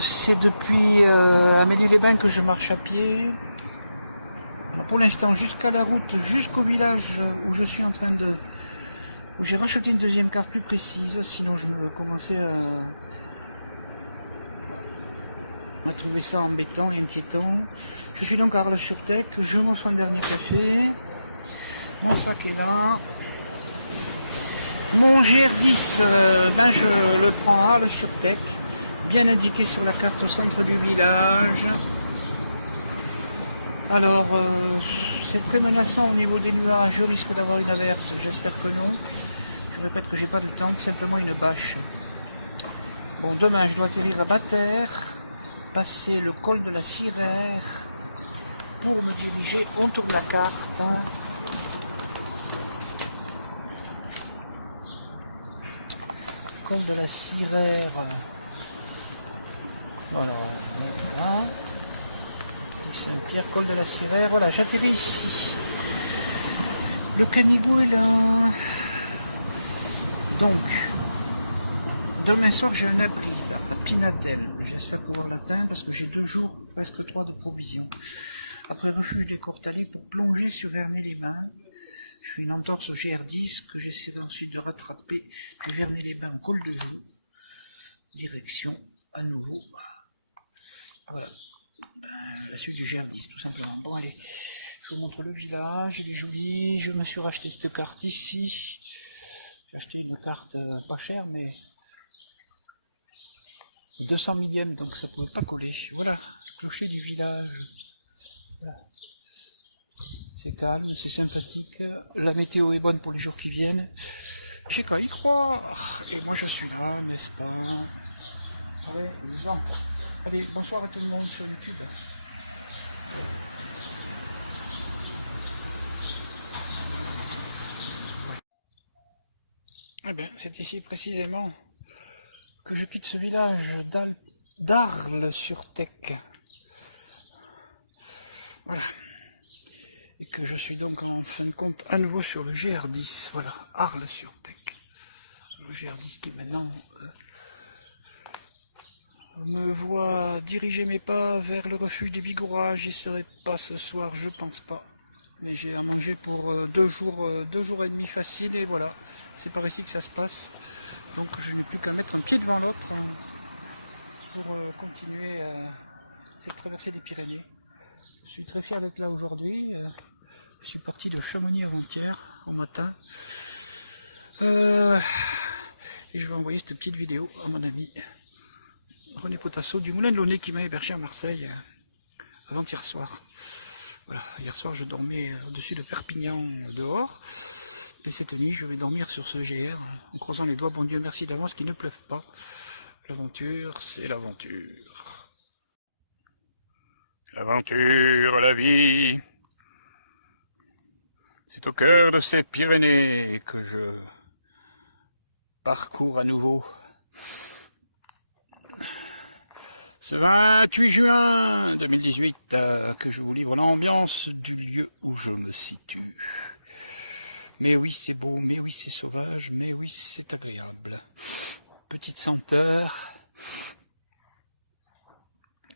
C'est depuis Amélie-les-Bains que je marche à pied. Pour l'instant, jusqu'à la route, jusqu'au village où je suis en train de... où j'ai racheté une deuxième carte plus précise, sinon je me commençais à trouver ça embêtant, inquiétant. Je suis donc à Arles-sur-Tech, je me fais un dernier café. Mon sac est là. Mon GR10, je le prends à Arles-sur-Tech, bien indiqué sur la carte au centre du village. Alors, c'est très menaçant au niveau des nuages, je risque d'avoir une averse, j'espère que non. Je répète que j'ai pas de temps, simplement une bâche. Bon, demain, je dois atterrir à Batters, passer le col de la Sirère, pour me diriger contre la carte. Col de la Sirère. Voilà. Saint-Pierre, col de la Sirère. Voilà, j'atterris ici. Le caniveau est là. Donc, demain soir, j'ai un abri à Pinatel. J'espère pouvoir l'atteindre parce que j'ai 2 jours, presque 3 de provisions. Après, refuge des Courtaliers pour plonger sur Vernet-les-Bains. Je fais une entorse au GR10 que j'essaie ensuite de rattraper du Vernet-les-Bains au col de Joux. Direction à nouveau. Voilà. La suite du GR10 tout simplement. Bon allez, je vous montre le village, il est joli. Je me suis racheté cette carte ici. J'ai acheté une carte pas chère mais 200 millième donc ça ne pouvait pas coller. Voilà, le clocher du village. Voilà. C'est calme, c'est sympathique. La météo est bonne pour les jours qui viennent. J'ai qu'à y croire. Et moi je suis là, n'est-ce pas? Ouais, allez, bonsoir à tout le monde sur YouTube. Eh bien, c'est ici précisément que je quitte ce village d'Arles-sur-Tech. Voilà. Et que je suis donc en fin de compte à nouveau sur le GR10. Voilà, Arles-sur-Tech. Le GR10 qui maintenant me voit diriger mes pas vers le refuge des Bigorrois. J'y serai pas ce soir, je pense pas. Mais j'ai à manger pour 2 jours, 2 jours et demi facile et voilà. C'est par ici que ça se passe. Donc je n'ai plus qu'à mettre un pied devant l'autre pour continuer cette traversée des Pyrénées. Je suis très fier d'être là aujourd'hui. Je suis parti de Chamonix avant-hier, au matin. Et je vais envoyer cette petite vidéo à mon ami René Potasso du Moulin de Launay qui m'a hébergé à Marseille avant-hier soir. Voilà, hier soir je dormais au-dessus de Perpignan dehors. Et cette nuit je vais dormir sur ce GR en croisant les doigts, bon Dieu merci d'avance qu'il ne pleuve pas. L'aventure, c'est l'aventure. L'aventure, la vie. C'est au cœur de ces Pyrénées que je parcours à nouveau. Ce 28 juin 2018, que je vous livre l'ambiance du lieu où je me situe. Mais oui, c'est beau, mais oui, c'est sauvage, mais oui, c'est agréable. Petite senteur.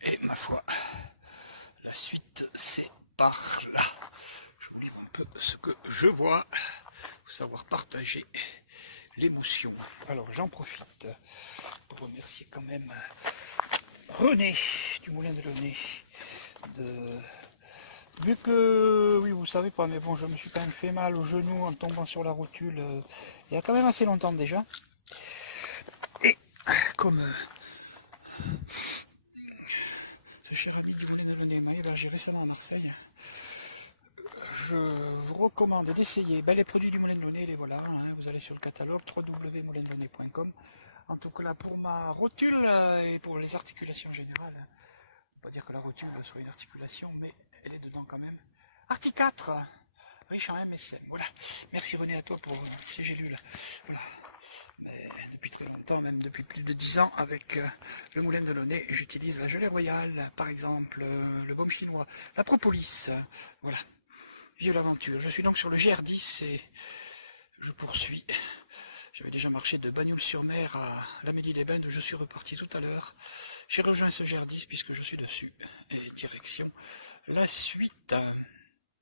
Et ma foi, la suite, c'est par là. Je vous livre un peu ce que je vois, pour savoir partager l'émotion. Alors, j'en profite pour remercier quand même René du Moulin de Launay. Vu que, oui vous savez pas, mais bon je me suis quand même fait mal au genou en tombant sur la rotule il y a quand même assez longtemps déjà. Et comme ce cher ami du Moulin de Launay m'a hébergé récemment à Marseille, je vous recommande d'essayer les produits du Moulin de Launay, les voilà, hein, vous allez sur le catalogue www.moulindelaunet.com. En tout cas là pour ma rotule et pour les articulations générales. On va dire que la rotule soit une articulation, mais elle est dedans quand même. Article 4, riche en MSM. Voilà. Merci René à toi pour ces gélules. Voilà. Mais depuis très longtemps, même depuis plus de 10 ans, avec le Moulin de Launay, j'utilise la gelée royale, par exemple, le baume chinois, la propolis. Voilà. Vive l'aventure. Je suis donc sur le GR10 et je poursuis J'avais déjà marché de Bagnols-sur-Mer à l'Amélie-les-Bains, d'où je suis reparti tout à l'heure. J'ai rejoint ce GR10 puisque je suis dessus. Et direction la suite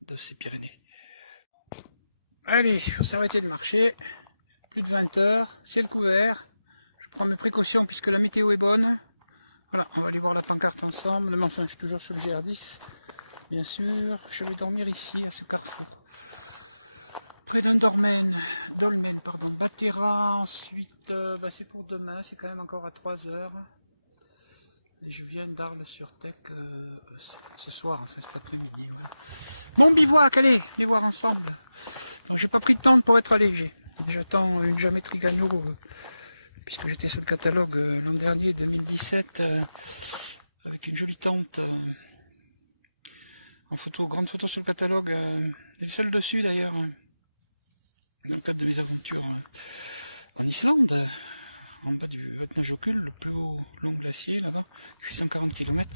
de ces Pyrénées. Allez, il faut s'arrêter de marcher. Plus de 20 heures, ciel couvert. Je prends mes précautions puisque la météo est bonne. Voilà, on va aller voir la pancarte ensemble. Mais enfin, je suis toujours sur le GR10. Bien sûr, je vais dormir ici à ce carrefour. Près d'un dolmen, pardon, Batera. Ensuite, c'est pour demain, c'est quand même encore à 3 heures. Et je viens d'Arles-sur-Tech ce soir, en fait, cet après-midi. Voilà. Mon bivouac, allez voir ensemble. J'ai pas pris de temps pour être léger. J'attends une géométrie Gagnon, puisque j'étais sur le catalogue l'an dernier, 2017, avec une jolie tente en photo, grande photo sur le catalogue, et seul dessus d'ailleurs, dans le cadre de mes aventures en Islande, en bas du Vatnajökull, le plus haut long glacier là-bas, 840 km.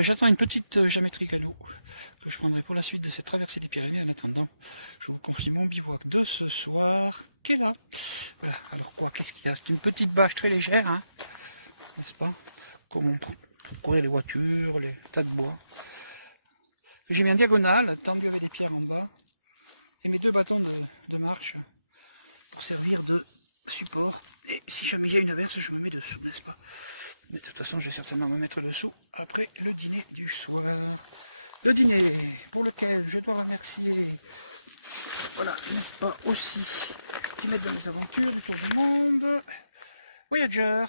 J'attends une petite géométrie Gagnon que je prendrai pour la suite de cette traversée des Pyrénées. En attendant, je vous confie mon bivouac de ce soir, qui est là. Voilà. Alors quoi, qu'est-ce qu'il y a? C'est une petite bâche très légère, hein, n'est-ce pas? Comme pour courir les voitures, les tas de bois. J'ai mis en diagonale, tendu avec des pieds en bas, et mes deux bâtons de marche pour servir de support. Et si jamais il y a une averse, je me mets dessous, n'est-ce pas? Mais de toute façon, je vais certainement me mettre dessous après le dîner du soir. Le dîner pour lequel je dois remercier, voilà, n'est-ce pas, aussi, qui m'aide dans les aventures du tour du monde, Voyager,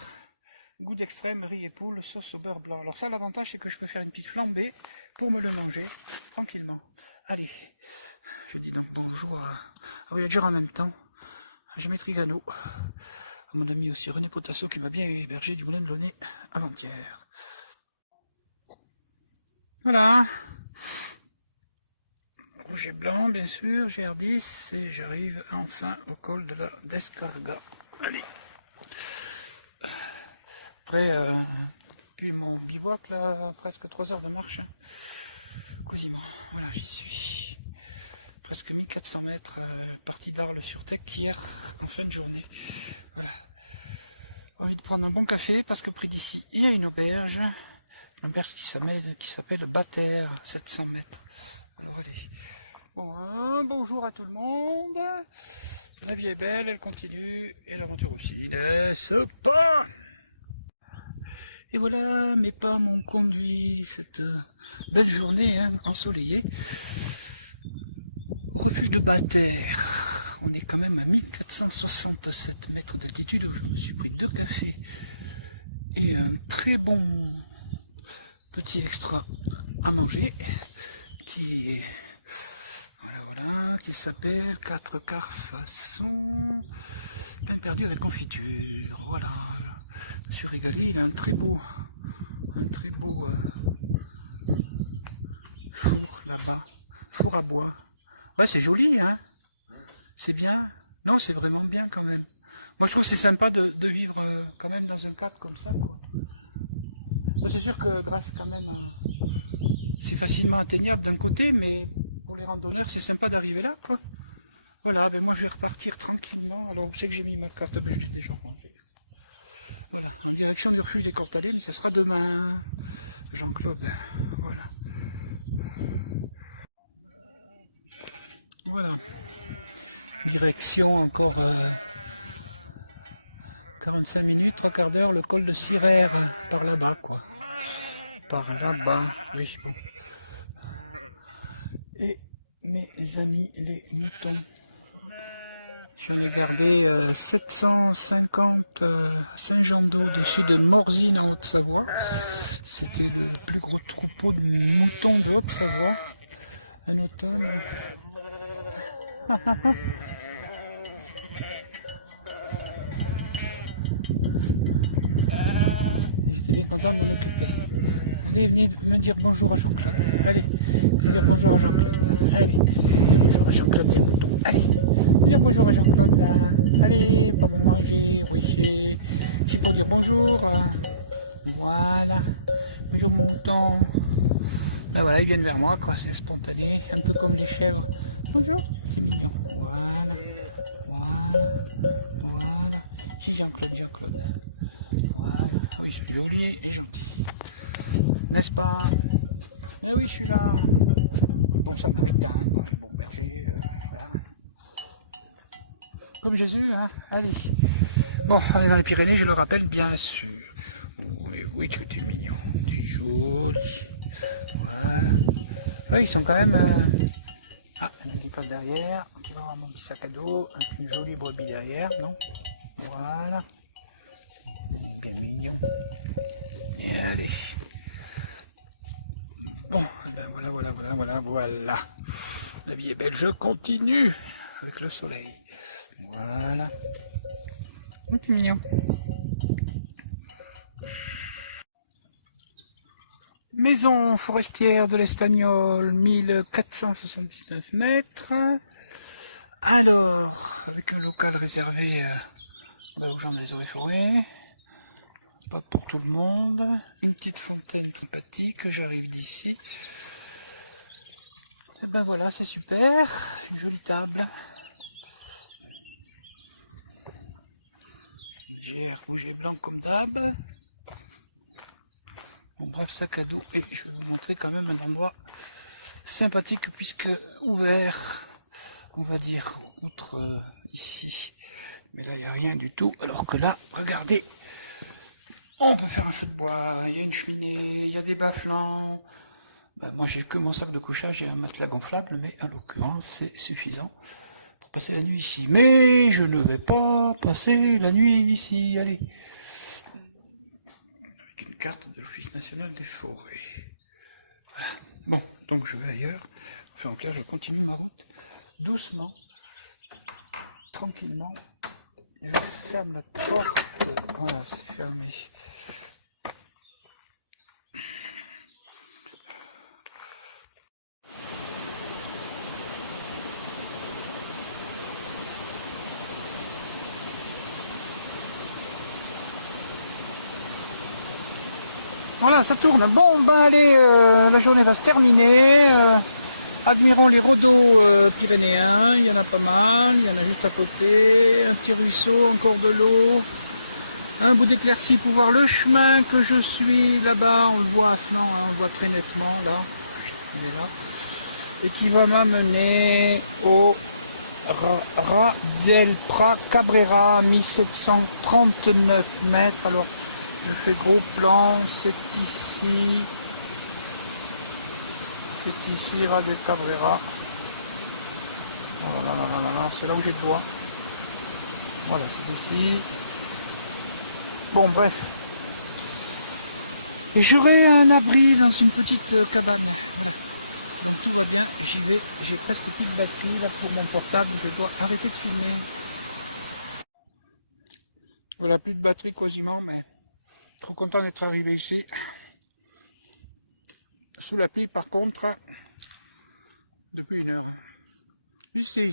goût d'extrême, riz et poule, sauce au beurre blanc. Alors ça, l'avantage, c'est que je peux faire une petite flambée pour me le manger tranquillement. Allez, je dis donc bonjour à Voyager en même temps, à Géométrie Gano, à mon ami aussi René Potasso qui m'a bien hébergé du Moulin de Launay avant-hier. Voilà. Rouge et blanc, bien sûr, GR10, et j'arrive enfin au col de la Descarga. Allez. Après, puis mon bivouac, là, presque 3 heures de marche. Quasiment, voilà, j'y suis. Presque 1400 mètres, partie d'Arles-sur-Tech hier, en fin de journée. Voilà. J'ai envie de prendre un bon café, parce que près d'ici, il y a une auberge. Une auberge qui s'appelle Batera, 700 mètres. Alors, allez. Bon, bonjour à tout le monde. La vie est belle, elle continue, et l'aventure aussi, n'est-ce pas? Et voilà, mes pas m'ont conduit cette belle journée ensoleillée au refuge de Batera. On est quand même à 1467 mètres d'altitude où je me suis pris 2 cafés et un très bon petit extra à manger qui s'appelle 4 quarts façon pain perdu avec confiture. Voilà, je me suis régalé. Il a un très beau four là-bas, four à bois. Ouais, c'est joli, hein, c'est bien. Non, c'est vraiment bien quand même. Moi, je trouve que c'est sympa de vivre quand même dans un cadre comme ça, quoi. C'est sûr que grâce quand même, c'est facilement atteignable d'un côté, mais pour les randonneurs, c'est sympa d'arriver là, quoi. Voilà, ben moi je vais repartir tranquillement. Alors, vous savez que j'ai mis ma carte, mais je l'ai déjà rangée. Voilà, en direction du refuge des Courtalimes, ce sera demain. Jean-Claude, voilà. Voilà. Direction encore 45 minutes, 3 quarts d'heure, le col de Sirère, par là-bas, quoi. Par là-bas, oui. Et mes amis les moutons. Je vais regarder 750 Saint-Jean-d'Eau au-dessus de Morzine en Haute-Savoie. C'était le plus gros troupeau de moutons de Haute-Savoie. Un mouton. Je suis content de m'occuper. Allez, venez me dire bonjour à Jean-Claude. Allez, dire bonjour à Jean-Claude. Allez, dire bonjour à Jean-Claude des moutons. Allez, dire bonjour à Jean-Claude. Allez, pour manger, oui, j'ai pour dire bonjour. Voilà, bonjour mon mouton. Ben voilà, ils viennent vers moi, quoi, c'est spontané, un peu comme les chèvres. Bonjour, c'est mignon. Voilà, voilà, voilà. hein. Allez. Bon, on est dans les Pyrénées, je le rappelle, bien sûr. Oui, oui, tout est mignon. Des jaunes. Voilà. Oui, ils sont quand même... Ah, un petit peu derrière. On va avoir mon petit sac à dos. Une jolie brebis derrière, non? Voilà. Bien mignon. Et allez. Bon, ben voilà. La vie est belle, je continue avec le soleil. Voilà. C'est mignon. Maison forestière de l'Estagnol, 1479 mètres. Alors, avec un local réservé aux gens des eaux et forêts. Pas pour tout le monde. Une petite fontaine sympathique, j'arrive d'ici. Et ben voilà, c'est super. Une jolie table. J'ai rouge et blanc comme d'hab. Mon bref sac à dos. Et je vais vous montrer quand même un endroit sympathique puisque ouvert, on va dire, outre ici. Mais là, il n'y a rien du tout. Alors que là, regardez, on peut faire un feu de bois, il y a une cheminée, il y a des bas-flancs. Ben, moi, j'ai que mon sac de couchage et un matelas gonflable, mais en l'occurrence, c'est suffisant pour passer la nuit ici. Mais je ne vais pas passer la nuit ici, allez. Avec une carte de l'Office national des forêts. Voilà. Bon, donc je vais ailleurs. Enfin, en clair, je continue ma route doucement, tranquillement. Je ferme la porte. Voilà, c'est fermé. Voilà, ça tourne. Bon, ben allez, la journée va se terminer. Admirons les rhodos pyrénéens, il y en a pas mal, il y en a juste à côté. Un petit ruisseau, encore de l'eau. Un bout d'éclaircie pour voir le chemin que je suis là-bas. On le voit à flanc, on le voit très nettement là. Et qui va m'amener au Ras del Prat Cabrera, 1739 mètres. Alors, je fais gros plan, c'est ici, Ras del Cabrera. Voilà, c'est là où j'ai le doigt. Voilà, c'est ici. Bon, bref. Et j'aurai un abri dans une petite cabane. Voilà. Tout va bien, j'y vais. J'ai presque plus de batterie là pour mon portable, je dois arrêter de filmer. Voilà, plus de batterie quasiment, mais trop content d'être arrivé ici. Sous la pluie, par contre, depuis une heure. Ici,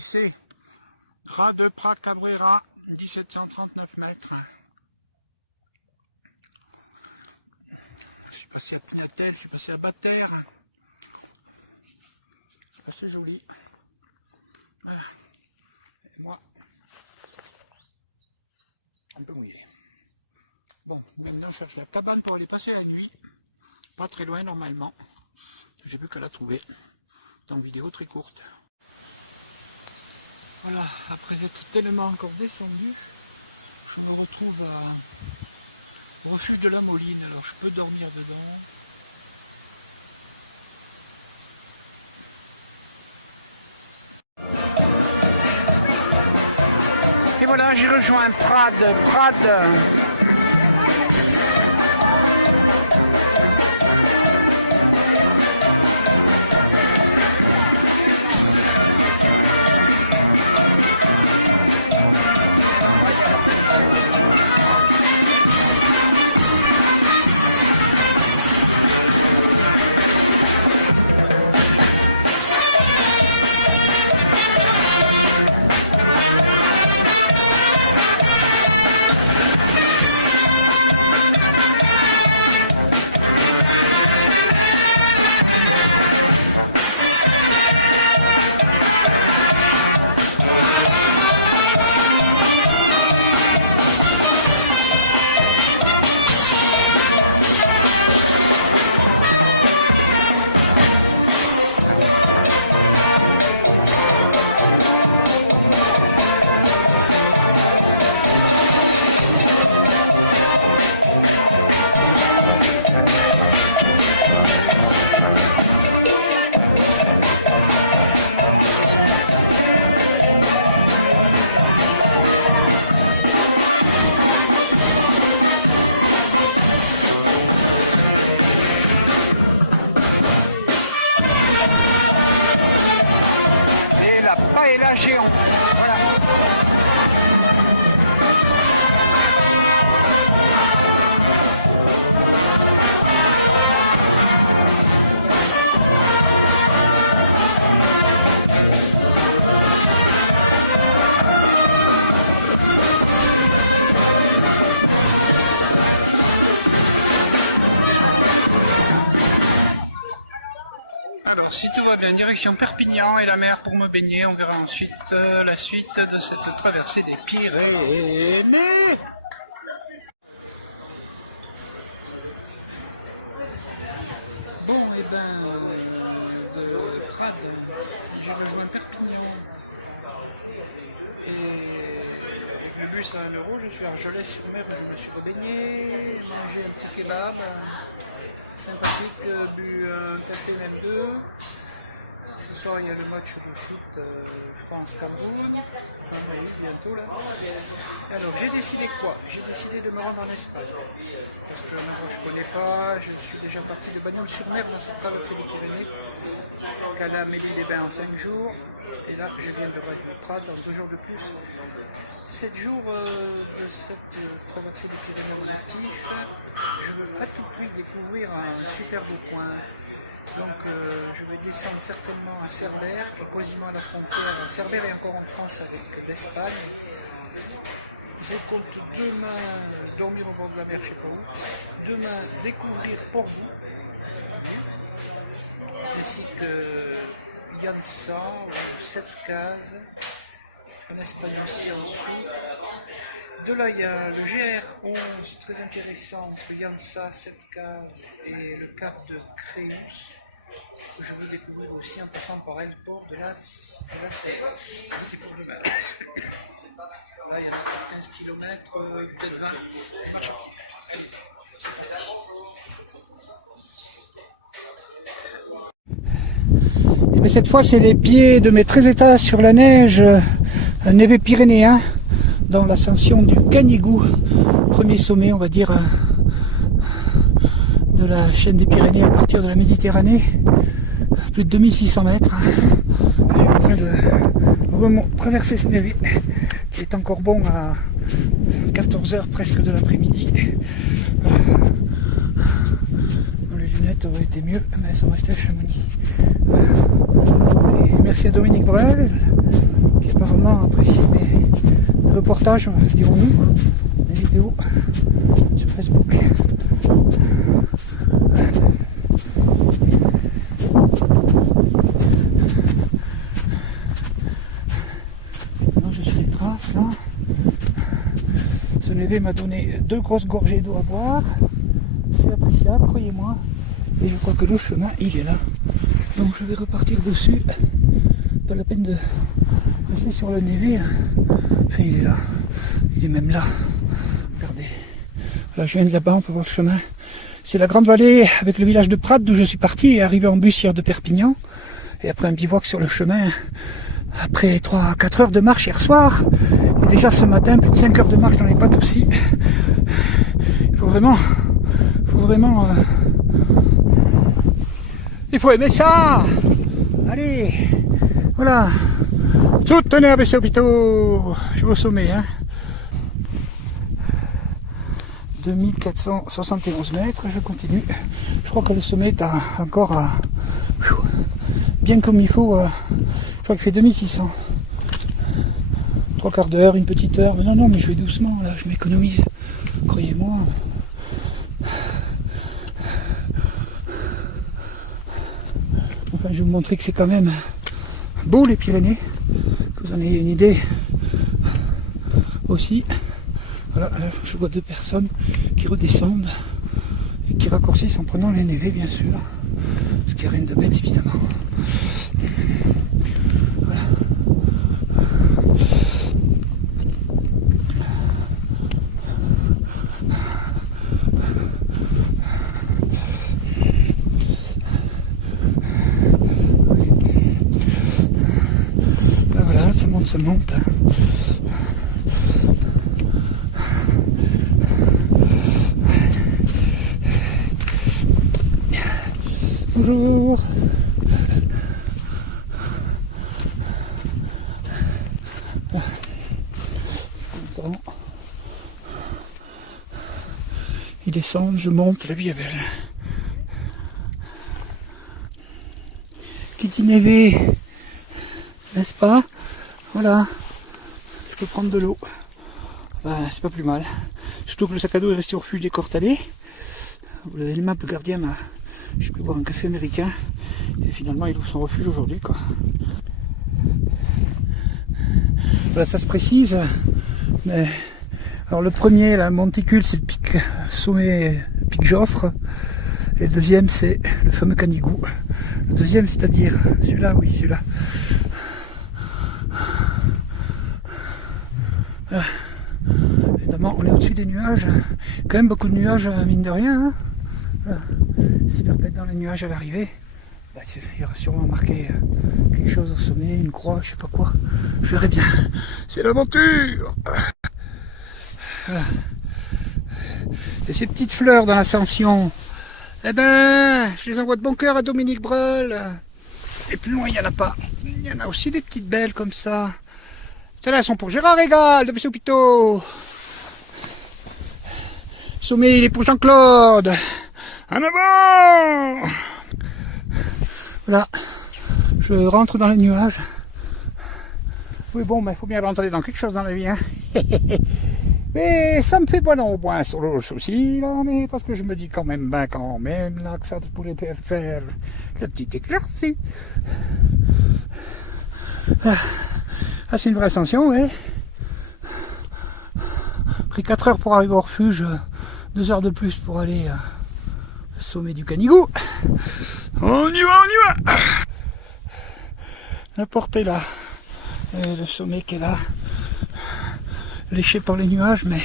Ras del Prat Cabrera, 1739 mètres. Je suis passé à Pignatel, je suis passé à Batter. C'est assez joli. Et moi, un peu mouillé. Bon, maintenant je cherche la cabane pour aller passer la nuit. Pas très loin normalement. J'ai vu qu'elle a trouvé. Dans une vidéo très courte. Voilà, après être tellement encore descendu, je me retrouve au refuge de la Moline. Alors je peux dormir dedans. Et voilà, j'ai rejoint Prades. Alors si tout va bien, direction Perpignan et la mer pour me baigner. On verra ensuite la suite de cette traversée des Pyrénées. Bon, et ben, de Prades, j'ai rejoint Perpignan. Et avec le bus à 1 euro, je suis à Argelès-sur-Mer, je me suis baigné, mangé un petit kebab sympathique, bu un café même 2. Ce soir il y a le match de foot France-Cameroun, bientôt là. Alors j'ai décidé quoi? J'ai décidé de me rendre en Espagne. Parce que maintenant je ne connais pas, je suis déjà parti de Bagnols-sur-Mer dans cette traversée des Pyrénées. Cala, Mélie-les-Bains en 5 jours. Et là je viens de Prades en 2 jours de plus. 7 jours de cette traversée des Pyrénées objectifs. Je veux à tout prix découvrir un super beau coin. Donc je vais descendre certainement à Cerbère, qui est quasiment à la frontière. Cerbère est encore en France avec l'Espagne. Je compte demain dormir au bord de la mer, je ne sais pas où. Demain découvrir Porvoo, ainsi que Llança, ou 7 cases, en Espagne aussi en dessous. De là, il y a le GR11, très intéressant, entre Llança, 7 cases et le cap de Creus, que je veux découvrir aussi en passant par El Port de la Seine. C'est pour le bain. Là, il y a 15 km, peut-être 20, on marche. Et bien cette fois, c'est les pieds de mes 13 étages sur la neige, un névé pyrénéen, dans l'ascension du Canigou, premier sommet, on va dire, de la chaîne des Pyrénées à partir de la Méditerranée, plus de 2600 mètres. Je suis en train de traverser ce névé, qui est encore bon à 14 h presque de l'après-midi. Les lunettes auraient été mieux, mais elles sont restées à Chamonix. Et merci à Dominique Brel, qui apparemment apprécie mes reportages, dirons-nous, les vidéos sur Facebook. Maintenant je suis les traces là. Ce névé m'a donné 2 grosses gorgées d'eau à boire. C'est appréciable, croyez-moi. Et je crois que le chemin, il est là. Donc je vais repartir dessus. Pas la peine de rester sur le névé. Enfin, il est là. Il est même là. Regardez. Là, je viens de là-bas, on peut voir le chemin. C'est la grande vallée avec le village de Prades d'où je suis parti et arrivé en bus hier de Perpignan. Et après un bivouac sur le chemin, après 3-4 heures de marche hier soir, et déjà ce matin, plus de 5 heures de marche dans les pattes aussi. Il faut vraiment il faut aimer ça. Allez, voilà. Soutenez avec ce hôpital. Je suis au sommet, hein. 2471 mètres, je continue. Je crois que le sommet est encore bien comme il faut. Je crois qu'il fait 2600. 3/4 d'heure, une petite heure. Mais non, mais je vais doucement, là, je m'économise. Croyez-moi. Enfin, je vais vous montrer que c'est quand même beau les Pyrénées, que vous en ayez une idée aussi. Voilà, là, je vois 2 personnes qui redescendent et qui raccourcissent en prenant les névés, bien sûr. Ce qui n'est rien de bête, évidemment. Voilà. Là, voilà, ça monte, ça monte. Bonjour. Ils descendent, je monte, la vie est belle. Qui dit névé, n'est-ce pas? Voilà, je peux prendre de l'eau. Ben, c'est pas plus mal. Surtout que le sac à dos est resté au refuge des Cortalais. Vous avez le map, le gardien m'a... Je peux boire un café américain. Et finalement, il ouvre son refuge aujourd'hui, quoi. Voilà, ça se précise. Mais alors le premier, la monticule, c'est le pic sommet, pic Joffre. Et le deuxième, c'est le fameux Canigou. Le deuxième, c'est-à-dire celui-là, oui, celui-là. Voilà. Évidemment, on est au-dessus des nuages. Quand même beaucoup de nuages, mine de rien. Hein. Voilà. J'espère pas être dans les nuages à l'arrivée. Bah, il y aura sûrement marqué quelque chose au sommet, une croix, je sais pas quoi. Je verrai bien. C'est l'aventure. Voilà. Et ces petites fleurs dans l'ascension, eh ben, je les envoie de bon cœur à Dominique Breul. Et plus loin, il n'y en a pas. Il y en a aussi des petites belles comme ça. Celles-là, elles sont pour Gérard Régal de Bessopito. Sommet, il est pour Jean-Claude. En avant! Voilà. Je rentre dans les nuages. Oui, bon, mais il faut bien rentrer dans quelque chose dans la vie, hein. Mais ça me fait pas non point sur le souci, là, mais parce que je me dis quand même, là, que ça pourrait faire le petit éclairci. Ah, c'est une vraie ascension, oui. Pris 4 heures pour arriver au refuge, 2 heures de plus pour aller au sommet du Canigou. On y va. La porte est là. Et le sommet qui est là. Léché par les nuages, mais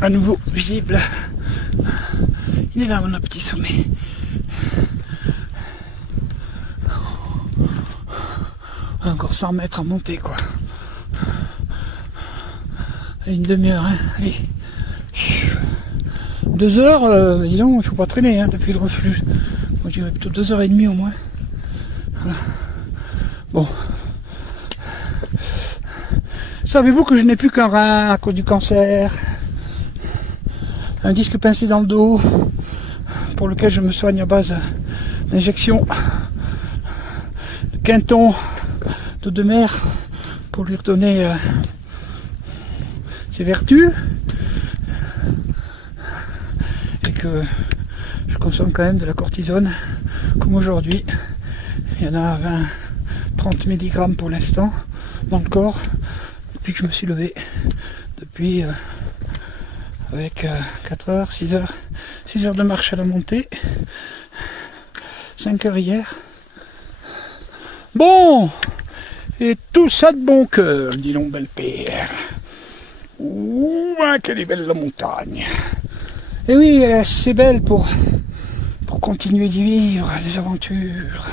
à nouveau visible. Il est là, mon petit sommet. Encore 100 mètres à monter, quoi. Allez, une demi-heure, hein. Allez. 2 heures, dis donc, il faut pas traîner, hein, depuis le refuge. Moi, je dirais plutôt 2h30 au moins. Voilà. Bon. Savez-vous que je n'ai plus qu'un rein à cause du cancer? Un disque pincé dans le dos, pour lequel je me soigne à base d'injections de quinton d'eau de mer pour lui redonner ses vertus, et que je consomme quand même de la cortisone comme aujourd'hui. Il y en a 20-30 mg pour l'instant dans le corps depuis que je me suis levé, depuis avec 4 heures, 6 heures de marche à la montée, 5 heures hier. Bon, et tout ça de bon cœur, dis donc, belle père. Ouh, qu'elle est belle la montagne. Et oui, elle est assez belle pour continuer d'y vivre des aventures.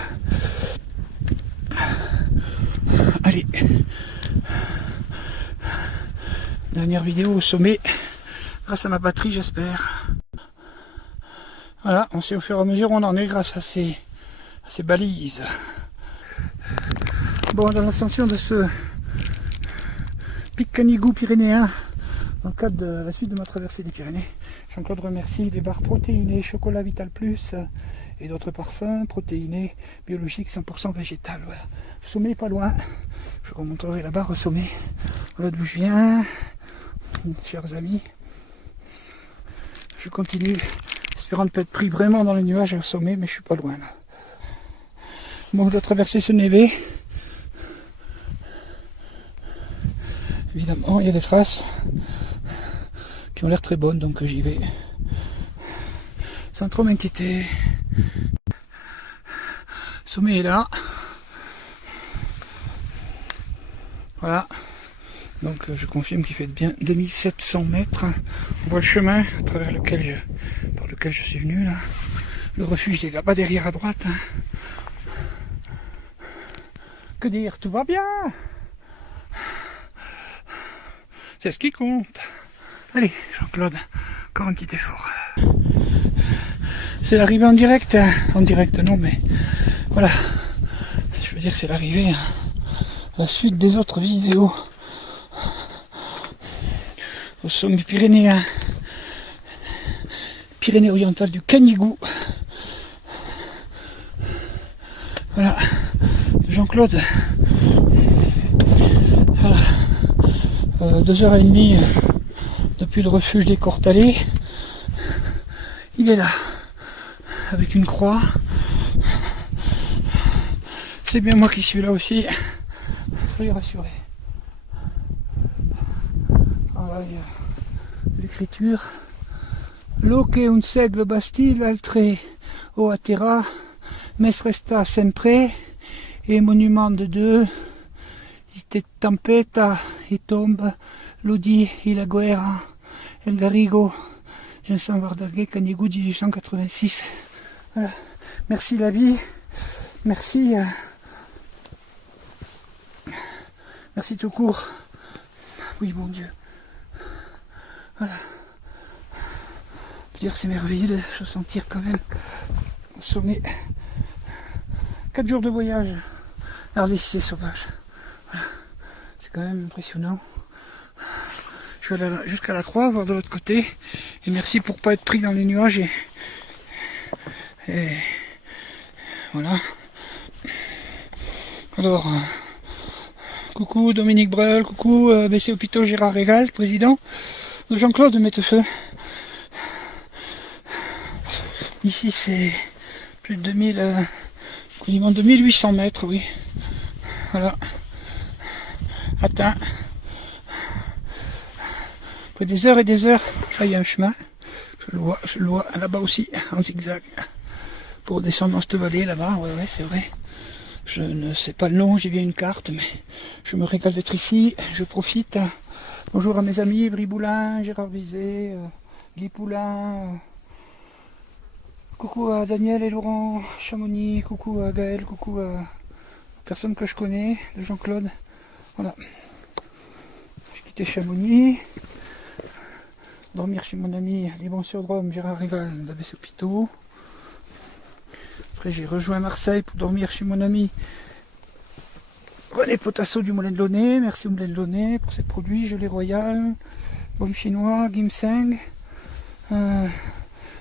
Allez. Dernière vidéo au sommet, grâce à ma batterie, j'espère. Voilà, on sait au fur et à mesure où on en est grâce à ces balises. Bon, dans l'ascension de ce pic Canigou pyrénéen, dans le cadre de la suite de ma traversée des Pyrénées, Jean-Claude remercie les barres protéinées, chocolat Vital Plus et d'autres parfums protéinés, biologiques, 100% végétal. Voilà. Le sommet est pas loin. Je remonterai la barre au sommet. Voilà d'où je viens, chers amis. Je continue, espérant ne pas être pris vraiment dans les nuages au sommet, mais je suis pas loin là. Bon, je dois traverser ce névé. Évidemment, il y a des traces qui ont l'air très bonnes, donc j'y vais sans trop m'inquiéter. Le sommet est là. Voilà. Donc je confirme qu'il fait bien 2700 mètres. On voit le chemin à travers par lequel je suis venu là. Le refuge est là-bas derrière à droite. Que dire, tout va bien. C'est ce qui compte. Allez, Jean-Claude, encore un petit effort. C'est l'arrivée en direct. En direct non, mais voilà. Je veux dire, c'est l'arrivée. La suite des autres vidéos. Au sommet pyrénéen. Pyrénées orientales du Canigou. Voilà. Jean-Claude. Voilà. 2h30 depuis le refuge des Courtalets. Il est là, avec une croix. C'est bien moi qui suis là aussi. Soyez rassurés. Voilà, il y a l'écriture. Loque un segle Bastille altre o a terra, mes resta sempre, et monument de Dieu, ite tempesta, et tombe, l'Udi, et la guerra, el Garrigo, Vincent Vardarguet, Canigou 1886. Voilà. Merci la vie, merci, merci tout court. Oui, mon Dieu. Voilà. Je veux dire, c'est merveilleux de se sentir quand même au sommet. 4 jours de voyage. Regardez si c'est sauvage. Voilà. C'est quand même impressionnant. Je vais aller jusqu'à la croix, voir de l'autre côté. Et merci pour pas être pris dans les nuages. Et voilà. Alors, coucou Dominique Breul, coucou BC Hôpitaux Gérard Régal, président de Jean-Claude Mettefeu. Ici c'est plus de 2800 mètres, oui. Voilà. Atteint. Après des heures et des heures, là il y a un chemin. Je le vois là-bas aussi, en zigzag. Pour descendre dans cette vallée là-bas, ouais, c'est vrai. Je ne sais pas le nom, j'ai bien une carte, mais je me régale d'être ici, je profite. Bonjour à mes amis, Briboulin, Gérard Vizet, Guy Poulain, coucou à Daniel et Laurent Chamonix, coucou à Gaël, coucou à personne que je connais, de Jean-Claude. Voilà. J'ai quitté Chamonix, dormir chez mon ami Liban sur Drôme, Gérard Régal, d'ABC Hôpitaux. Après j'ai rejoint Marseille pour dormir chez mon ami René Potasso du Moulin de Launay. Merci au Moulin de Launay pour ses produits, gelée royale, baume chinois, ginseng,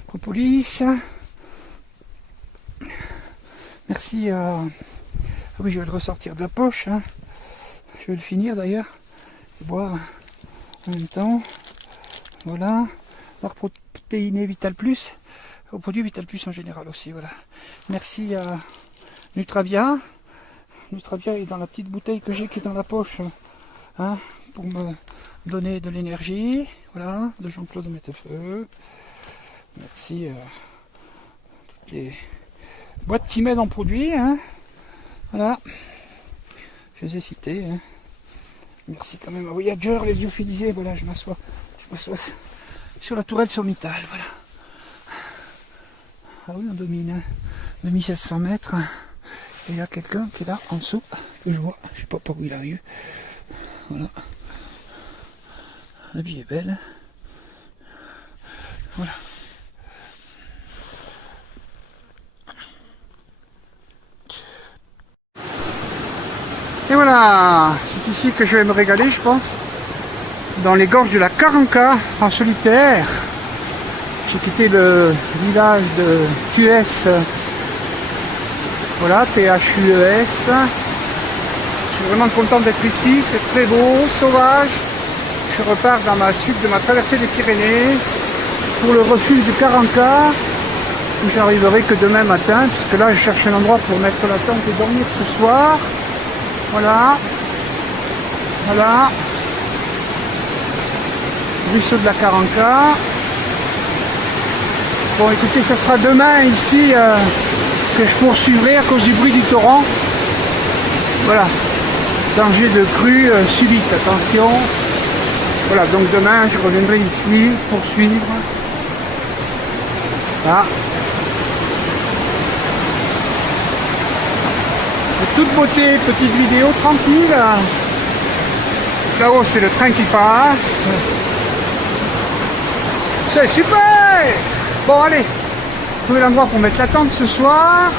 propolis. Merci à... Ah oui, je vais le ressortir de la poche. Hein. Je vais le finir d'ailleurs. Et boire en même temps. Voilà. Barre protéinée Vital Plus. Au produit Vital Plus en général aussi. Voilà. Merci à Nutravia. Nutravia est dans la petite bouteille que j'ai qui est dans la poche. Hein, pour me donner de l'énergie. Voilà. De Jean-Claude Mettefeu. Merci à toutes les boîtes qui m'aident en produits. Hein. Voilà. Je les ai cités. Hein. Merci quand même à Voyager, les lyophilisés. Voilà, je m'assois sur la tourelle sommitale. Voilà. Ah oui, on domine. Hein. 2700 mètres. Et il y a quelqu'un qui est là en dessous. Que je vois. Je sais pas par où il arrive. Voilà. La vie est belle. Voilà. Et voilà, c'est ici que je vais me régaler, je pense. Dans les gorges de la Caranca, en solitaire. J'ai quitté le village de Thuès. Voilà, Thues. Je suis vraiment content d'être ici, c'est très beau, sauvage. Je repars dans ma suite de ma traversée des Pyrénées pour le refuge de Caranca. Où j'arriverai que demain matin, puisque là je cherche un endroit pour mettre la tente et dormir ce soir. Voilà, voilà, ruisseau de la Caranca. Bon écoutez, ça sera demain ici que je poursuivrai à cause du bruit du torrent. Voilà, danger de crue subite, attention. Voilà, donc demain je reviendrai ici poursuivre. Voilà. De toute beauté, petite vidéo tranquille. Là-haut c'est le train qui passe. C'est super. Bon allez, trouver l'endroit pour mettre la tente ce soir.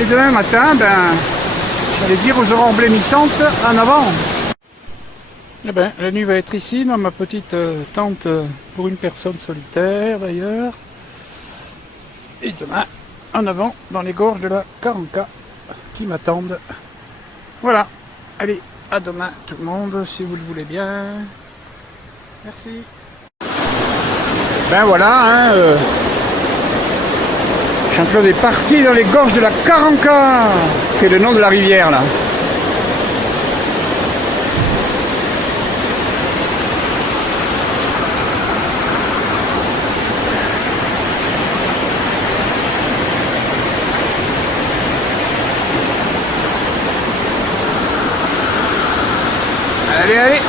Et demain matin, j'allais dire aux aurores blêmissantes en avant. Eh ben, la nuit va être ici dans ma petite tente pour une personne solitaire d'ailleurs. Et demain, en avant dans les gorges de la Caranca qui m'attendent. Voilà, allez, à demain tout le monde, si vous le voulez bien. Merci. Ben voilà, hein, Jean-Claude est parti dans les gorges de la Caranca, qui est le nom de la rivière là. Allez, allez.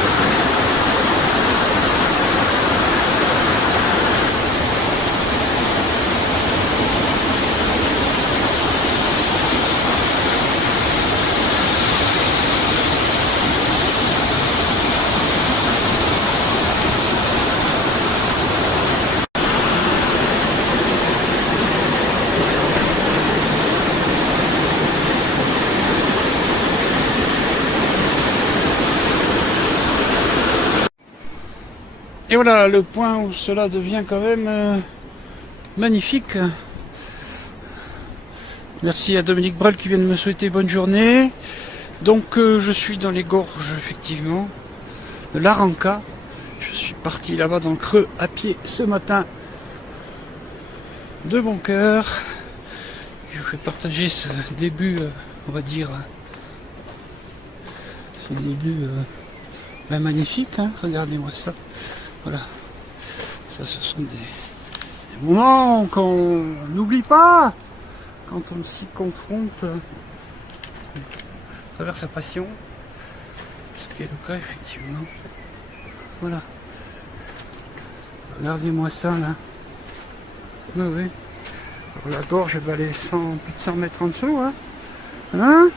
Et voilà le point où cela devient quand même magnifique. Merci à Dominique Brel qui vient de me souhaiter bonne journée. Donc je suis dans les gorges effectivement de l'Aranca. Je suis parti là-bas dans le creux à pied ce matin de bon cœur. Je vous fais partager ce début, on va dire, ce début magnifique. Hein. Regardez-moi ça. Voilà, ça ce sont des moments qu'on n'oublie pas quand on s'y confronte à travers sa passion, ce qui est le cas effectivement. Voilà, regardez-moi ça là. Oui, oui. Alors, la gorge va aller plus de 100 mètres en dessous. Hein,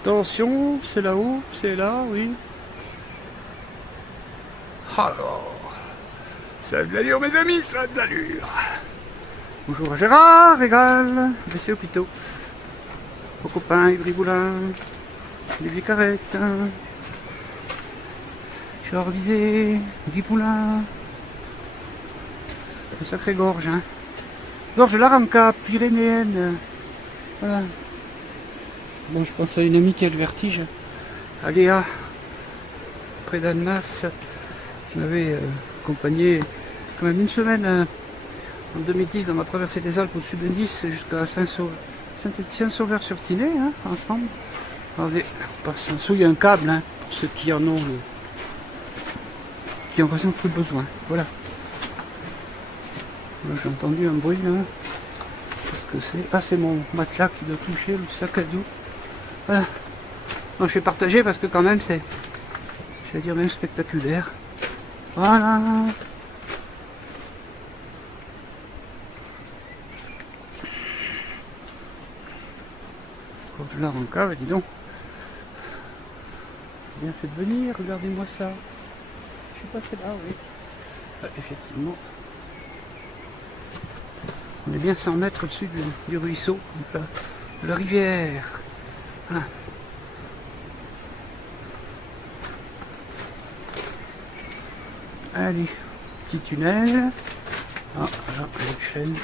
attention, c'est là-haut, c'est là, oui. Alors, ça a de l'allure mes amis, ça a de l'allure. Bonjour à Gérard, Régal, BC Hôpitaux, aux copains Ivry Boulin, Olivier Carrette, Gérard Vizé, Guy Poulain. Une sacrée gorge, hein. Gorge de l'Aranca, pyrénéenne. Voilà. Bon, je pense à une amie qui a le vertige, à Léa, près d'Annemasse. Je m'avais accompagné quand même une semaine en 2010 dans ma traversée des Alpes au-dessus de Nice jusqu'à Saint-Étienne-Sauveur-sur-Tinée, hein, ensemble. Regardez, on passe en dessous, il y a un câble hein, pour ceux qui en ont qui en ressentent le besoin. Voilà. J'ai entendu un bruit là. Qu'est-ce que c'est? Ah, c'est mon matelas qui doit toucher le sac à dos. Voilà. Donc je vais partager parce que quand même c'est, je vais dire même spectaculaire. Voilà. Gorge de l'Aranca, dis donc. Bien fait de venir, regardez-moi ça. Je suis passé là, oui. Ah, effectivement. On est bien 100 mètres au-dessus du ruisseau, de la rivière. Voilà. Allez, petit tunnel. Ah, là, une chaîne.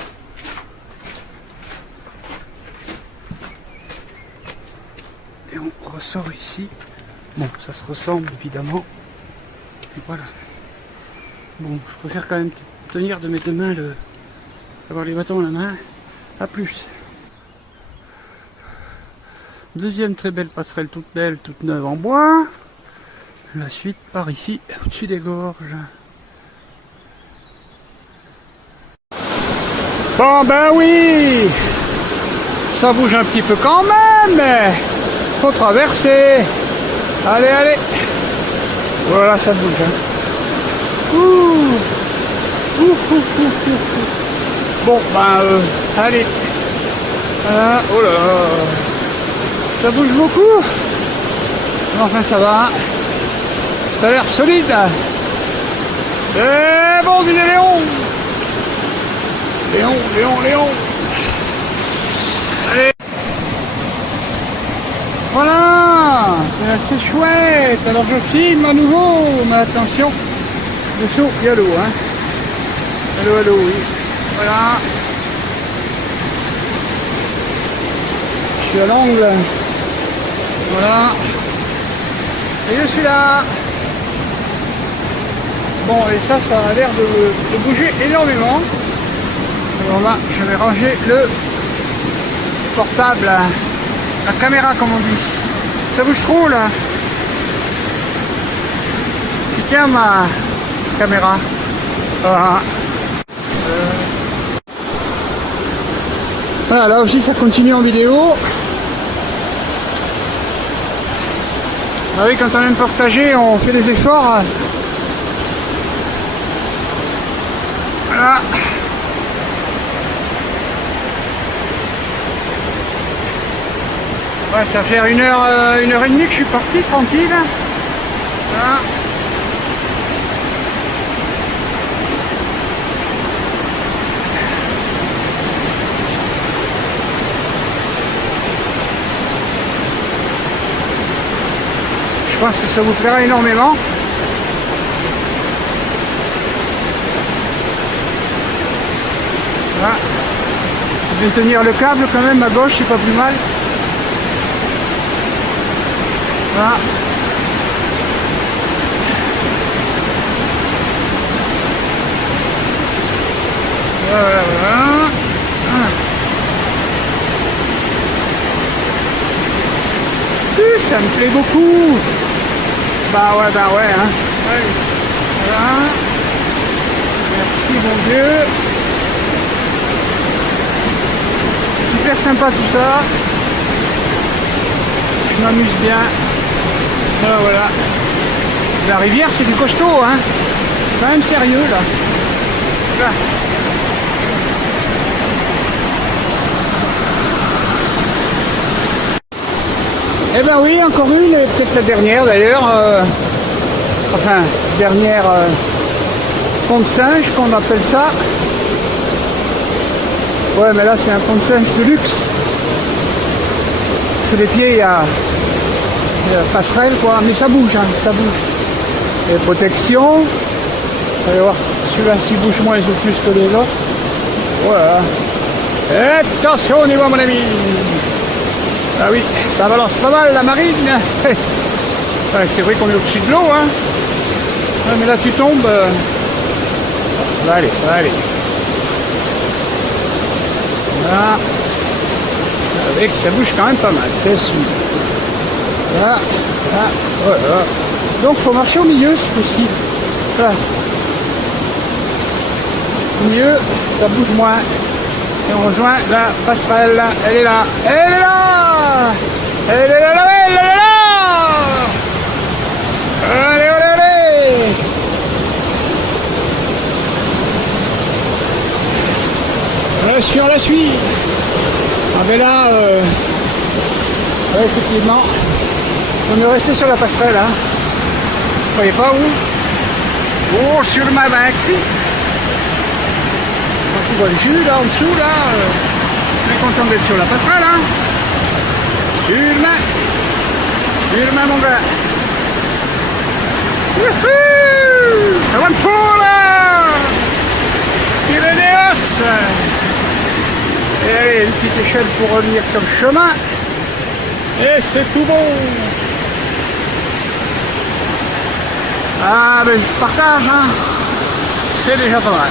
Et on ressort ici. Bon, ça se ressemble évidemment. Et voilà. Bon, je préfère quand même tenir de mes deux mains avoir les bâtons à la main. A plus. Deuxième très belle passerelle toute belle, toute neuve en bois. La suite par ici, au-dessus des gorges. Bon ben oui, ça bouge un petit peu quand même, mais faut traverser. Allez, allez. Voilà, ça bouge. Hein. Ouh. Ouf, ouf, ouf, ouf. Bon, ben allez. Voilà. Oh là, ça bouge beaucoup. Enfin, ça va. Ça a l'air solide. C'est bon, du Léon. Léon. Allez. Voilà, c'est assez chouette. Alors je filme à nouveau, mais attention, dessous il y a l'eau, hein. Allô, oui. Voilà. Je suis à l'angle. Voilà. Et je suis là. Bon, et ça a l'air de bouger énormément. Alors là, je vais ranger le portable, la caméra comme on dit. Ça bouge trop là. Je tiens ma caméra. Voilà. Voilà, là aussi ça continue en vidéo. Ah oui, quand on aime partager, on fait des efforts. Voilà. Ouais, ça va faire une heure et demie que je suis parti tranquille. Voilà. Je pense que ça vous plaira énormément. Voilà. Je vais tenir le câble quand même à gauche, c'est pas plus mal. Voilà. Voilà, voilà. Ça me plaît beaucoup. Bah ouais, hein. Ouais. Voilà. Merci mon Dieu. Super sympa tout ça. Je m'amuse bien. Voilà. La rivière c'est du costaud, hein. C'est quand même sérieux là. Voilà. Eh ben oui, encore une, et peut-être la dernière d'ailleurs. Enfin, dernière pont de singe qu'on appelle ça. Ouais, mais là c'est un pont de singe de luxe. Sous les pieds il y a passerelle quoi, mais ça bouge, hein, ça bouge. Et protection. Vous allez voir, celui-là s'il bouge moins ou plus que les autres. Voilà. Et attention au niveau mon ami. Ah oui, ça balance pas mal la marine. Ouais, c'est vrai qu'on est au-dessus de l'eau, hein. Ouais, mais là tu tombes. Ça va aller, ça va aller. Là. Avec ça bouge quand même pas mal, c'est sûr. Là, là, voilà. Donc faut marcher au milieu si possible. Voilà. Au milieu, ça bouge moins. Et on rejoint la passerelle. Elle est là. Elle est là. Elle est là, elle est là. Allez, allez, allez. Sur la suite. Ah ben là, ouais, effectivement, on est resté sur la passerelle, hein. Vous voyez pas où? Oh, sur ma banque, si. Quand tu vois le jus là en dessous, là, on est content d'être sur la passerelle, hein. Sur ma mon gars. Wouhou! Ça va me foutre là! Pyrénéos! Et allez, une petite échelle pour revenir sur le chemin. Et c'est tout bon. Ah ben je partage, hein. C'est déjà pas mal.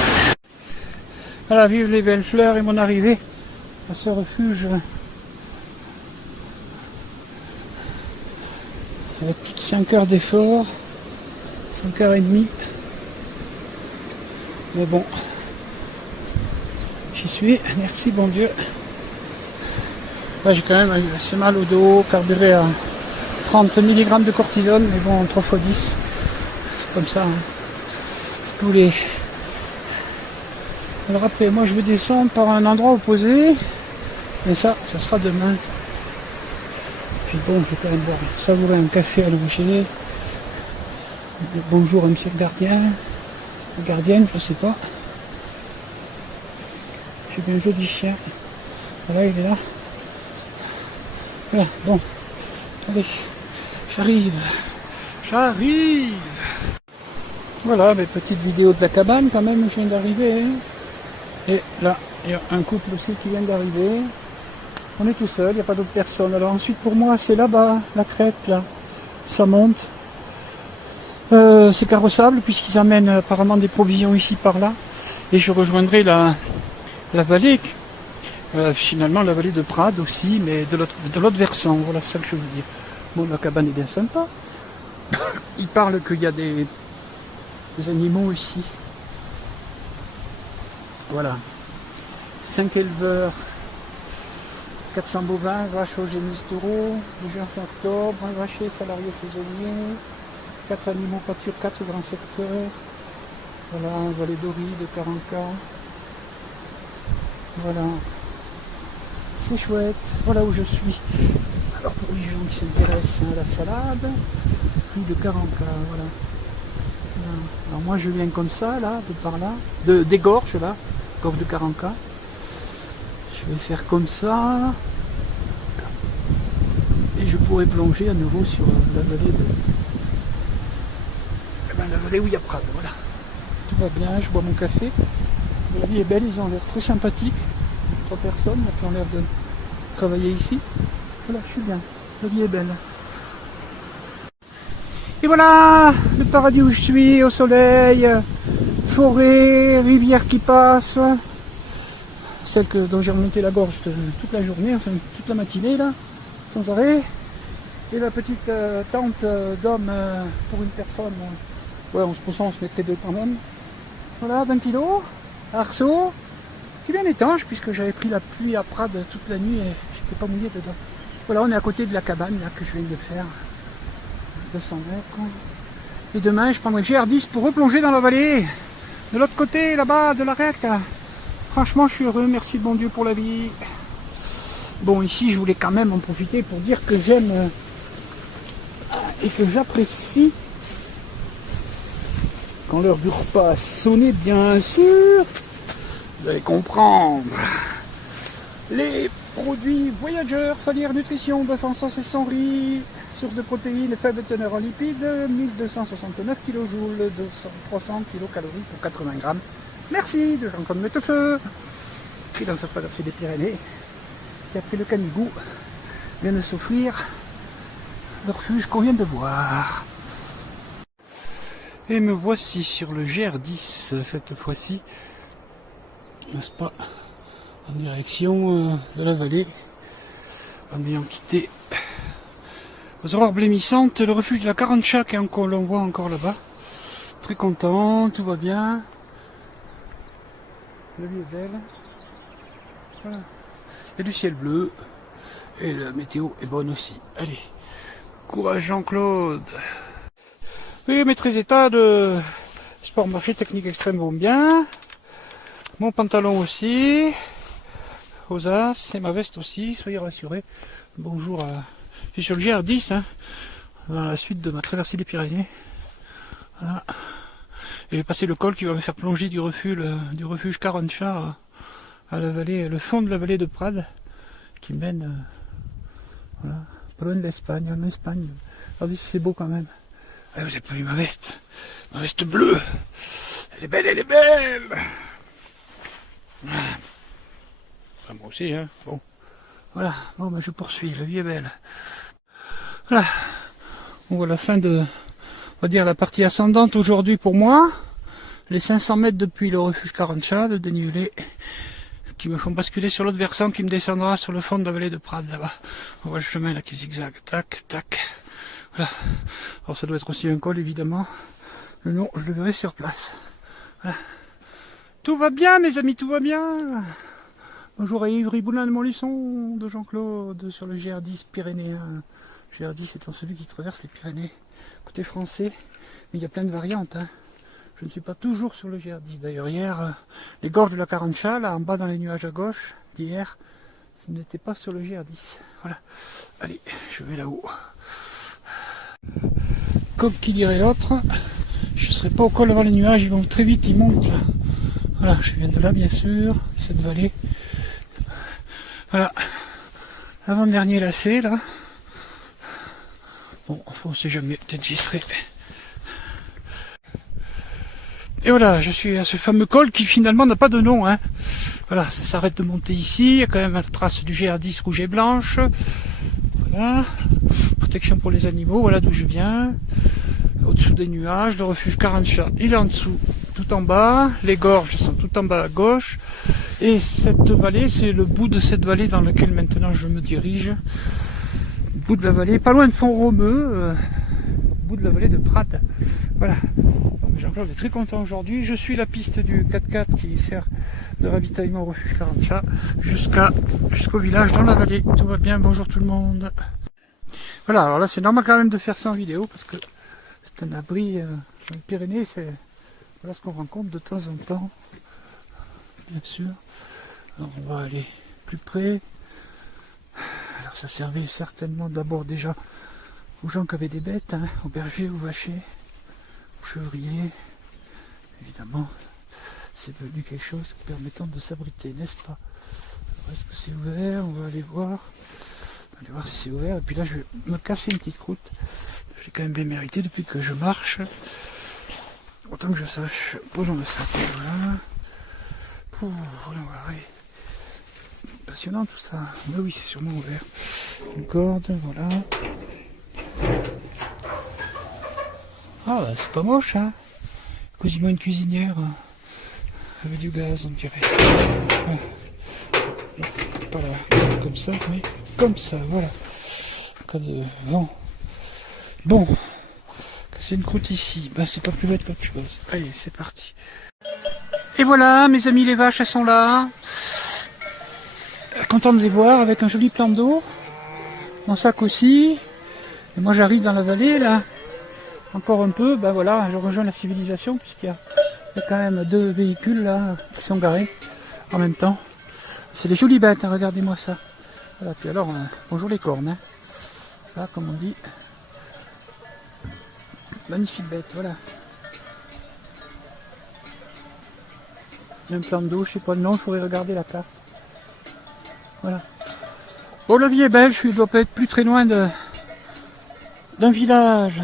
Voilà, vive les belles fleurs et mon arrivée à ce refuge. Avec plus de 5 heures d'effort. 5 heures et demie. Mais bon. J'y suis, merci bon Dieu. Là j'ai quand même assez mal au dos, carburé à 30 mg de cortisone, mais bon 3 x 10, c'est comme ça. Hein. Ce que vous voulez. Alors après, moi je vais descendre par un endroit opposé, mais ça sera demain. Puis bon, je vais quand même boire, savourer un café à l'objet. Bonjour à monsieur le gardien, la gardienne, je sais pas. J'ai bien un joli chien. Voilà, il est là. Voilà, bon. Allez, j'arrive. Voilà, mes petites vidéos de la cabane quand même, je viens d'arriver. Hein. Et là, il y a un couple aussi qui vient d'arriver. On est tout seul, il n'y a pas d'autres personnes. Alors ensuite pour moi, c'est là-bas, la crête, là. Ça monte. C'est carrossable puisqu'ils amènent apparemment des provisions ici par là. Et je rejoindrai la vallée, finalement la vallée de Prades aussi, mais de l'autre versant, voilà ça que je veux dire. Bon, la cabane est bien sympa. Il parle qu'il y a des animaux ici. Voilà. 5 éleveurs, 400 bovins, vaches eugénistes taureaux, le juin fin octobre, un vacher salarié saisonnier, 4 animaux pâture, 4 grands secteurs. Voilà, un vallée d'Ori de 40K. Voilà. C'est chouette. Voilà où je suis. Alors pour les gens qui s'intéressent à la salade, plus de 40K, voilà. Alors moi je viens comme ça, là, de par là, des gorges là, gorge de 40K. Je vais faire comme ça. Et je pourrais plonger à nouveau sur la vallée de. La vallée où il y a Prades, voilà. Tout va bien, je bois mon café. La vie est belle, ils ont l'air très sympathiques. 3 personnes qui ont l'air de travailler ici. Voilà, je suis bien. La vie est belle. Et voilà, le paradis où je suis, au soleil, forêt, rivière qui passe. Celle dont j'ai remonté la gorge toute la journée, enfin toute la matinée là, sans arrêt. Et la petite tente d'homme pour une personne. Ouais, on se mettrait 2 quand même. Voilà, 20 kilos, arceau, qui est bien étanche puisque j'avais pris la pluie à Prades toute la nuit et j'étais pas mouillé dedans. Voilà, on est à côté de la cabane là que je viens de faire. 200 mètres. Et demain, je prendrai GR10 pour replonger dans la vallée. De l'autre côté, là-bas, de l'arête. Franchement, je suis heureux. Merci de bon Dieu pour la vie. Bon, ici, je voulais quand même en profiter pour dire que j'aime et que j'apprécie quand l'heure du repas a sonné, bien sûr. Vous allez comprendre. Les produits voyageurs, Falière Nutrition, bœuf en sauce et sans riz. Source de protéines, faible teneur en lipides, 1269 kJ, 300 kcal pour 80 grammes. Merci de Jean-Claude Mettefeu, qui dans sa traversée des Pyrénées, qui a pris le canigou, vient de s'offrir le refuge qu'on vient de voir. Et me voici sur le GR10, cette fois-ci, n'est-ce pas, en direction de la vallée, en ayant quitté aux aurores blêmissantes, le refuge de la Carancha qui est encore, l'on voit encore là-bas. Très content, tout va bien. La vie est belle. Voilà. Il y a du ciel bleu. Et la météo est bonne aussi. Allez, courage Jean-Claude. Oui, mes 13 états de sport marché technique extrême vont bien. Mon pantalon aussi. Rosace et ma veste aussi, soyez rassurés. Bonjour à... Je suis sur le GR10, hein, dans la suite de ma traversée des Pyrénées. Voilà. Et j'ai passé le col qui va me faire plonger du refuge Carancha à la vallée, le fond de la vallée de Prades, qui mène voilà, pas loin de l'Espagne, en Espagne. Regardez si c'est beau quand même. Ah, vous avez pas vu ma veste bleue. Elle est belle, elle est belle. Enfin, moi aussi, hein. Bon. Voilà, bon, ben, je poursuis, la vie est belle. Voilà, on voit la fin de, on va dire, la partie ascendante aujourd'hui pour moi. Les 500 mètres depuis le refuge Carancha de dénivelé qui me font basculer sur l'autre versant qui me descendra sur le fond de la vallée de Prades là-bas. On voit le chemin là qui zigzague, tac, tac. Voilà, alors ça doit être aussi un col évidemment. Mais non, je le verrai sur place. Voilà. Tout va bien mes amis, tout va bien. Bonjour à Yves Riboulin de Montluçon, de Jean-Claude, sur le GR10 pyrénéen. GR10 étant celui qui traverse les Pyrénées. Côté français, mais il y a plein de variantes. Hein. Je ne suis pas toujours sur le GR10. D'ailleurs, hier, les gorges de la Carancha, là en bas dans les nuages à gauche, d'hier, ce n'était pas sur le GR10. Voilà. Allez, je vais là-haut. Comme qui dirait l'autre, je ne serai pas au col avant les nuages, ils vont très vite, ils montent là. Voilà, je viens de là bien sûr, cette vallée. Voilà, avant-dernier lacet là. Bon, on sait jamais, peut-être j'y serai. Et voilà, je suis à ce fameux col qui finalement n'a pas de nom. Hein. Voilà, ça s'arrête de monter ici, il y a quand même la trace du GR10 rouge et blanche. Voilà, protection pour les animaux, voilà d'où je viens. Au-dessous des nuages, le refuge Carancha, il est en dessous, tout en bas. Les gorges sont tout en bas à gauche. Et cette vallée, c'est le bout de cette vallée dans laquelle maintenant je me dirige. Le bout de la vallée, pas loin de Font-Romeu, bout de la vallée de Prades. Voilà. Jean-Claude est très content aujourd'hui. Je suis la piste du 4x4 qui sert de ravitaillement au refuge Carancha jusqu'au village dans la vallée. Tout va bien, bonjour tout le monde. Voilà, alors là c'est normal quand même de faire ça en vidéo parce que c'est un abri dans les Pyrénées, c'est voilà ce qu'on rencontre de temps en temps. Bien sûr. Alors on va aller plus près. Alors ça servait certainement d'abord déjà aux gens qui avaient des bêtes, hein, aux bergers, aux vachers, aux chevriers. Évidemment, c'est devenu quelque chose permettant de s'abriter, n'est-ce pas? Alors est-ce que c'est ouvert? On va aller voir. On va aller voir si c'est ouvert. Et puis là, je vais me casser une petite croûte. J'ai quand même bien mérité depuis que je marche. Autant que je sache. Posons le sac. Voilà. Voilà, voilà. Passionnant tout ça. Mais oui, c'est sûrement ouvert. Une corde, voilà. Ah, bah, c'est pas moche, hein. Quasiment une cuisinière avec du gaz, on dirait. Ouais. Pas là, comme ça, mais comme ça, voilà. En cas de vent. Bon, casser une croûte ici, bah c'est pas plus bête qu'autre chose. Allez, c'est parti. Et voilà, mes amis les vaches, elles sont là. Content de les voir avec un joli plan d'eau. Mon sac aussi. Et moi j'arrive dans la vallée là. Encore un peu, ben voilà, je rejoins la civilisation puisqu'il y a quand même 2 véhicules là qui sont garés en même temps. C'est des jolies bêtes, hein, regardez-moi ça. Voilà, puis alors, bonjour les cornes. Hein. Là, comme on dit. Magnifique bête, voilà. Il y a un plan d'eau, je sais pas le nom, il faudrait regarder la carte. Voilà. Bon, la vie est belle, je dois pas être plus très loin d'un village.